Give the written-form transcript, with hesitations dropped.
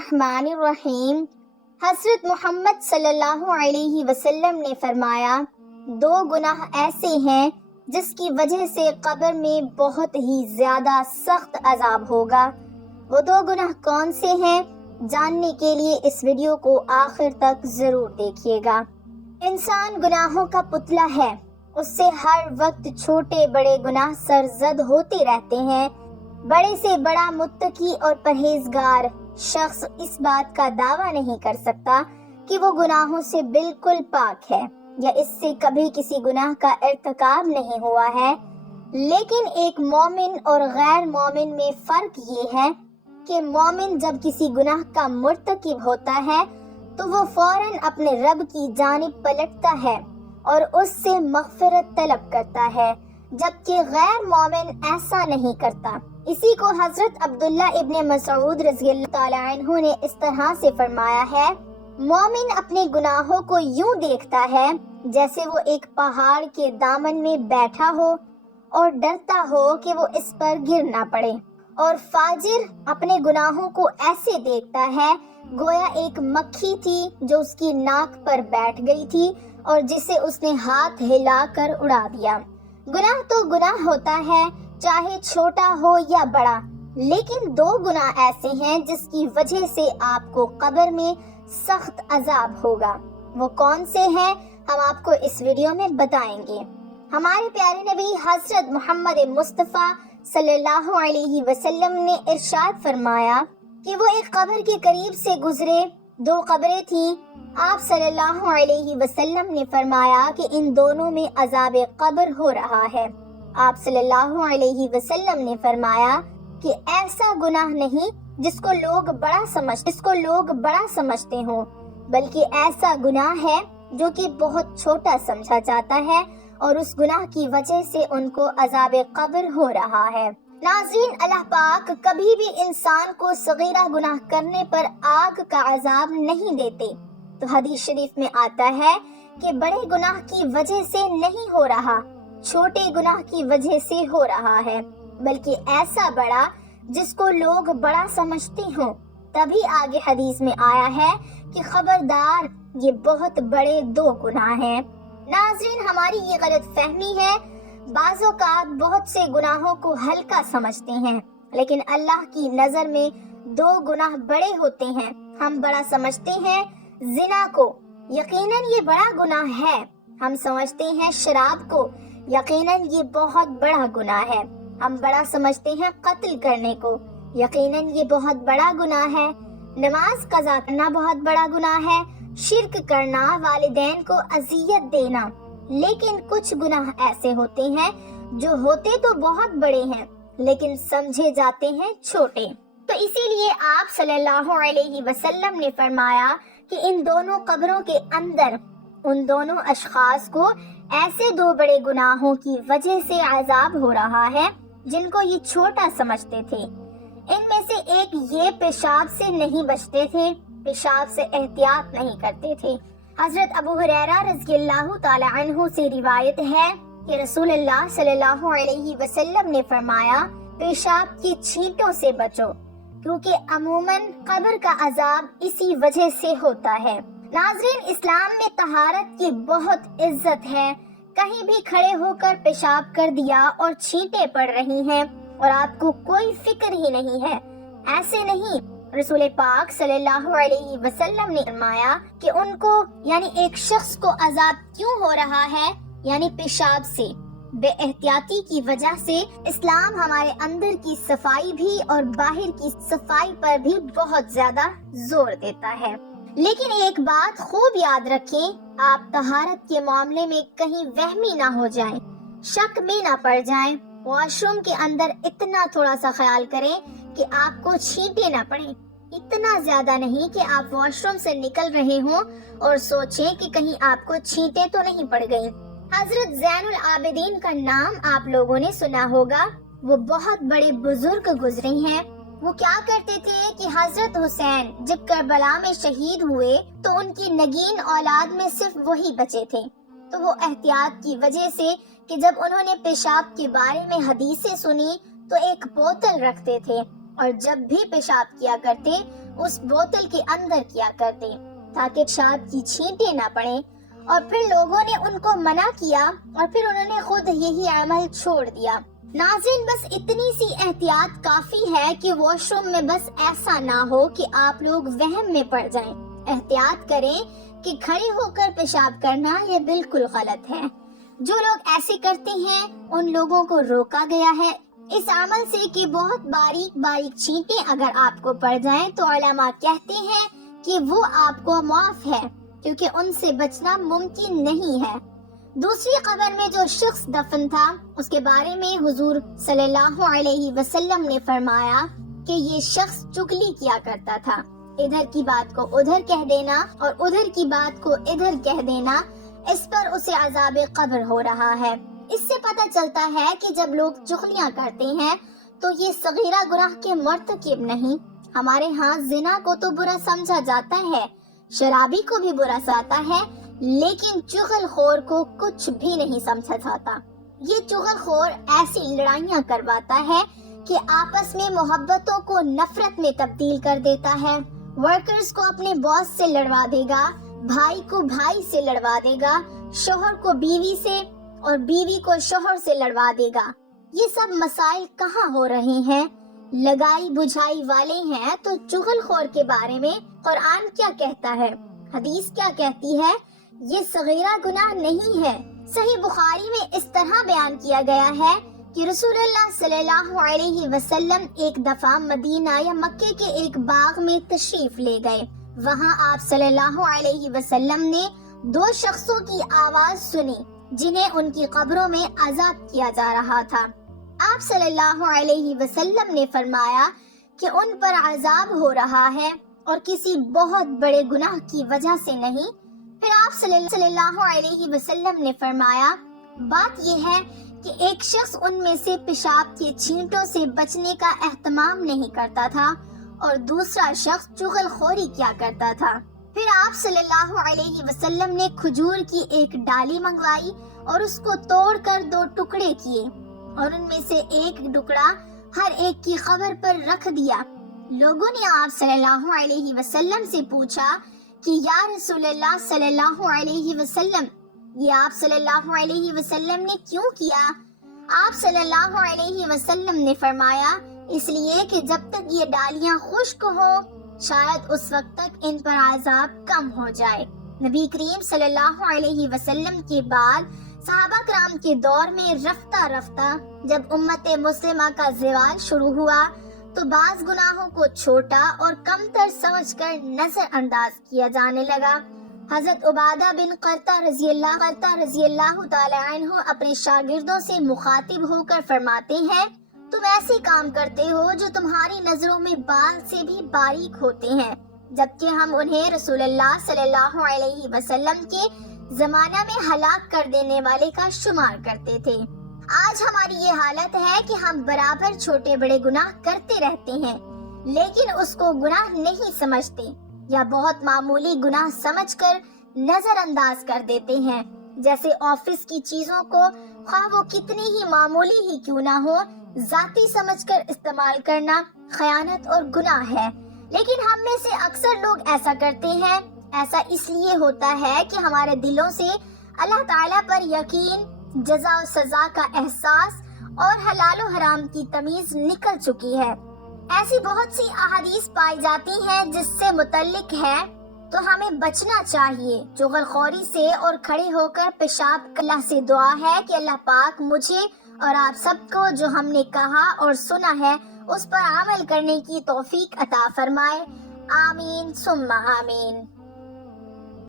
बिस्मिल्लाहिर्रहमानिर्रहीम। हज़रत मोहम्मद सल्लल्लाहु अलैहि वसल्लम ने फरमाया, दो गुनाह ऐसे हैं जिसकी वजह से कब्र में बहुत ही ज़्यादा सख्त अजाब होगा। वो दो गुनाह कौन से हैं, जानने के लिए इस वीडियो को आखिर तक ज़रूर देखिएगा। इंसान गुनाहों का पुतला है, उससे हर वक्त छोटे बड़े गुनाह सरजद होते रहते हैं। बड़े से बड़ा मुत्तकी और परहेजगार शख्स इस बात का दावा नहीं कर सकता कि वो गुनाहों से बिल्कुल पाक है या इससे कभी किसी गुनाह का इर्तिकाब नहीं हुआ है। लेकिन एक मोमिन और गैर मोमिन में फर्क ये है कि मोमिन जब किसी गुनाह का मुर्तकिब होता है तो वो फौरन अपने रब की जानिब पलटता है और उससे मग़फ़िरत तलब करता है, जबकि गैर मोमिन ऐसा नहीं करता। इसी को हजरत अब्दुल्ला इब्न मसऊद रज़ियल्लाहु ताला अन्हु ने इस तरह से फरमाया है, मोमिन अपने गुनाहों को यूं देखता है जैसे वो एक पहाड़ के दामन में बैठा हो और डरता हो कि वो इस पर गिर ना पड़े, और फाजिर अपने गुनाहों को ऐसे देखता है गोया एक मक्खी थी जो उसकी नाक पर बैठ गई थी और जिसे उसने हाथ हिलाकर उड़ा दिया। गुनाह तो गुनाह होता है, चाहे छोटा हो या बड़ा, लेकिन दो गुनाह ऐसे हैं जिसकी वजह से आपको कब्र में सख्त अजाब होगा। वो कौन से हैं, हम आपको इस वीडियो में बताएंगे। हमारे प्यारे नबी हजरत मोहम्मद मुस्तफ़ा सल्लल्लाहु अलैहि वसल्लम ने इरशाद फरमाया कि वो एक कब्र के करीब से गुजरे। दो कब्रें थीं। आप सल्लल्लाहु अलैहि वसल्लम ने फरमाया कि इन दोनों में अजाब कब्र हो रहा है। आप सल्लल्लाहु अलैहि वसल्लम ने फरमाया कि ऐसा गुनाह नहीं जिसको लोग बड़ा समझते हों, बल्कि ऐसा गुनाह है जो कि बहुत छोटा समझा जाता है और उस गुनाह की वजह से उनको अजाब कब्र हो रहा है। नाज़रीन, अल्लाह पाक कभी भी इंसान को सगीरा गुनाह करने पर आग का अजाब नहीं देते। तो हदीस शरीफ में आता है कि बड़े गुनाह की वजह से नहीं हो रहा, छोटे गुनाह की वजह से हो रहा है, बल्कि ऐसा बड़ा जिसको लोग बड़ा समझते हों। तभी आगे हदीस में आया है कि खबरदार, ये बहुत बड़े दो गुनाह हैं। नाज़रीन, हमारी ये गलत फहमी है, बाज़ औक़ात बहुत से गुनाहों को हल्का समझते हैं, लेकिन अल्लाह की नज़र में दो गुनाह बड़े होते हैं। हम बड़ा समझते हैं जिना को, यकीनन ये बड़ा गुनाह है। हम समझते हैं शराब को, यकीनन ये बहुत बड़ा गुनाह है। हम बड़ा समझते हैं कत्ल करने को, यकीनन ये बहुत बड़ा गुनाह है। नमाज कज़ा करना बहुत बड़ा गुनाह है। शिर्क करना, वालिदैन को अज़ियत देना। लेकिन कुछ गुनाह ऐसे होते हैं जो होते तो बहुत बड़े हैं लेकिन समझे जाते हैं छोटे। तो इसीलिए आप सल्लल्लाहु अलैहि वसल्लम ने फरमाया कि इन दोनों कब्रों के अंदर उन दोनों अशखास को ऐसे दो बड़े गुनाहों की वजह से अजाब हो रहा है जिनको ये छोटा समझते थे। इनमें से एक ये पेशाब से नहीं बचते थे, पेशाब से एहतियात नहीं करते थे। हजरत अबू हुरैरा रज़ियल्लाहु ताला अन्हु से रिवायत है कि रसूलुल्लाह सल्लल्लाहु अलैहि वसल्लम ने फरमाया, पेशाब की छींटों से बचो, क्योंकि अमूमन कब्र का अजाब इसी वजह से होता है। नाज़रीन, इस्लाम में तहारत की बहुत इज्जत है। कहीं भी खड़े होकर पेशाब कर दिया और छींटे पड़ रही हैं और आपको कोई फिक्र ही नहीं है, ऐसे नहीं। रसूल पाक सल्लल्लाहु अलैहि वसल्लम ने फरमाया कि उनको यानी एक शख्स को अजाब क्यों हो रहा है, यानी पेशाब से, बेएहतियाती की वजह से। इस्लाम हमारे अंदर की सफाई भी और बाहर की सफाई पर भी बहुत ज्यादा जोर देता है। लेकिन एक बात खूब याद रखें, आप तहारत के मामले में कहीं वहमी ना हो जाएं, शक में ना पड़ जाएं। वॉशरूम के अंदर इतना थोड़ा सा ख्याल करें कि आपको छींटे ना पड़े, इतना ज्यादा नहीं कि आप वॉशरूम से निकल रहे हों और सोचें कि कहीं आपको छींटे तो नहीं पड़ गई। हजरत ज़ैनुल आबिदीन का नाम आप लोगों ने सुना होगा। वो बहुत बड़े बुजुर्ग गुजरे हैं। वो क्या करते थे कि हजरत हुसैन जब करबला में शहीद हुए तो उनकी नगीन औलाद में सिर्फ वही बचे थे। तो वो एहतियात की वजह से कि जब उन्होंने पेशाब के बारे में हदीसें सुनी तो एक बोतल रखते थे और जब भी पेशाब किया करते اس بوتل کے اندر کیا کرتے تاکہ پیشاب کی چھینٹیں نہ پڑیں، اور پھر لوگوں نے ان کو منع کیا اور پھر انہوں نے خود یہی عمل چھوڑ دیا۔ ناظرین، بس اتنی سی احتیاط کافی ہے کہ واش روم میں بس ایسا نہ ہو کہ آپ لوگ وہم میں پڑ جائیں۔ احتیاط کریں کہ کھڑے ہو کر پیشاب کرنا یہ بالکل غلط ہے۔ جو لوگ ایسے کرتے ہیں ان لوگوں کو روکا گیا ہے اس عمل سے کہ بہت باریک باریک چھینٹیں اگر آپ کو پڑ جائیں تو علماء کہتے ہیں کہ وہ آپ کو معاف ہے، کیونکہ ان سے بچنا ممکن نہیں ہے۔ دوسری قبر میں جو شخص دفن تھا اس کے بارے میں حضور صلی اللہ علیہ وسلم نے فرمایا کہ یہ شخص چگلی کیا کرتا تھا، ادھر کی بات کو ادھر کہہ دینا اور ادھر کی بات کو ادھر کہہ دینا، اس پر اسے عذاب قبر ہو رہا ہے۔ اس سے پتہ چلتا ہے کہ جب لوگ چغلیاں کرتے ہیں تو یہ صغیرہ گناہ کے مرتکب نہیں۔ ہمارے ہاں زنا کو تو برا سمجھا جاتا ہے، شرابی کو بھی برا سمجھا ہے، لیکن چغل خور کو کچھ بھی نہیں سمجھا جاتا۔ یہ چغل خور ایسی لڑائیاں کرواتا ہے کہ آپس میں محبتوں کو نفرت میں تبدیل کر دیتا ہے۔ ورکرز کو اپنے باس سے لڑوا دے گا، بھائی کو بھائی سے لڑوا دے گا، شوہر کو بیوی سے اور بیوی کو شوہر سے لڑوا دے گا۔ یہ سب مسائل کہاں ہو رہے ہیں؟ لگائی بجھائی والے ہیں۔ تو چغل خور کے بارے میں قرآن کیا کہتا ہے، حدیث کیا کہتی ہے؟ یہ صغیرہ گناہ نہیں ہے۔ صحیح بخاری میں اس طرح بیان کیا گیا ہے کہ رسول اللہ صلی اللہ علیہ وسلم ایک دفعہ مدینہ یا مکے کے ایک باغ میں تشریف لے گئے۔ وہاں آپ صلی اللہ علیہ وسلم نے دو شخصوں کی آواز سنی جنہیں ان کی قبروں میں عذاب کیا جا رہا تھا۔ آپ صلی اللہ علیہ وسلم نے فرمایا کہ ان پر عذاب ہو رہا ہے اور کسی بہت بڑے گناہ کی وجہ سے نہیں۔ پھر آپ صلی اللہ علیہ وسلم نے فرمایا بات یہ ہے کہ ایک شخص ان میں سے پیشاب کے چھینٹوں سے بچنے کا اہتمام نہیں کرتا تھا اور دوسرا شخص چغل خوری کیا کرتا تھا۔ پھر آپ صلی اللہ علیہ وسلم نے کھجور کی ایک ڈالی منگوائی اور اس کو توڑ کر دو ٹکڑے کیے اور ان میں سے ایک ٹکڑا ہر ایک کی قبر پر رکھ دیا۔ لوگوں نے آپ صلی اللہ علیہ وسلم سے پوچھا کہ یا رسول اللہ صلی اللہ علیہ وسلم، یہ آپ صلی اللہ علیہ وسلم نے کیوں کیا؟ آپ صلی اللہ علیہ وسلم نے فرمایا اس لیے کہ جب تک یہ ڈالیاں خشک ہوں شاید اس وقت تک ان پر عذاب کم ہو جائے۔ نبی کریم صلی اللہ علیہ وسلم کے بعد صحابہ کرام کے دور میں رفتہ رفتہ جب امت مسلمہ کا زوال شروع ہوا تو بعض گناہوں کو چھوٹا اور کم تر سمجھ کر نظر انداز کیا جانے لگا۔ حضرت عبادہ بن قرطہ رضی اللہ تعالی عنہ اپنے شاگردوں سے مخاطب ہو کر فرماتے ہیں تم ایسے کام کرتے ہو جو تمہاری نظروں میں بال سے بھی باریک ہوتے ہیں، جبکہ ہم انہیں رسول اللہ صلی اللہ علیہ وسلم کے زمانہ میں ہلاک کر دینے والے کا شمار کرتے تھے۔ آج ہماری یہ حالت ہے کہ ہم برابر چھوٹے بڑے گناہ کرتے رہتے ہیں لیکن اس کو گناہ نہیں سمجھتے یا بہت معمولی گناہ سمجھ کر نظر انداز کر دیتے ہیں، جیسے آفس کی چیزوں کو خواہ وہ کتنی ہی معمولی ہی کیوں نہ ہو ذاتی سمجھ کر استعمال کرنا خیانت اور گناہ ہے۔ لیکن ہم میں سے اکثر لوگ ایسا کرتے ہیں۔ ایسا اس لیے ہوتا ہے کہ ہمارے دلوں سے اللہ تعالیٰ پر یقین، جزا و سزا کا احساس اور حلال و حرام کی تمیز نکل چکی ہے۔ ایسی بہت سی احادیث پائی جاتی ہیں جس سے متعلق ہے تو ہمیں بچنا چاہیے چغل خوری سے اور کھڑے ہو کر پیشاب۔ اللہ سے دعا ہے کہ اللہ پاک مجھے اور آپ سب کو جو ہم نے کہا اور سنا ہے اس پر عمل کرنے کی توفیق عطا فرمائے۔ آمین ثم آمین۔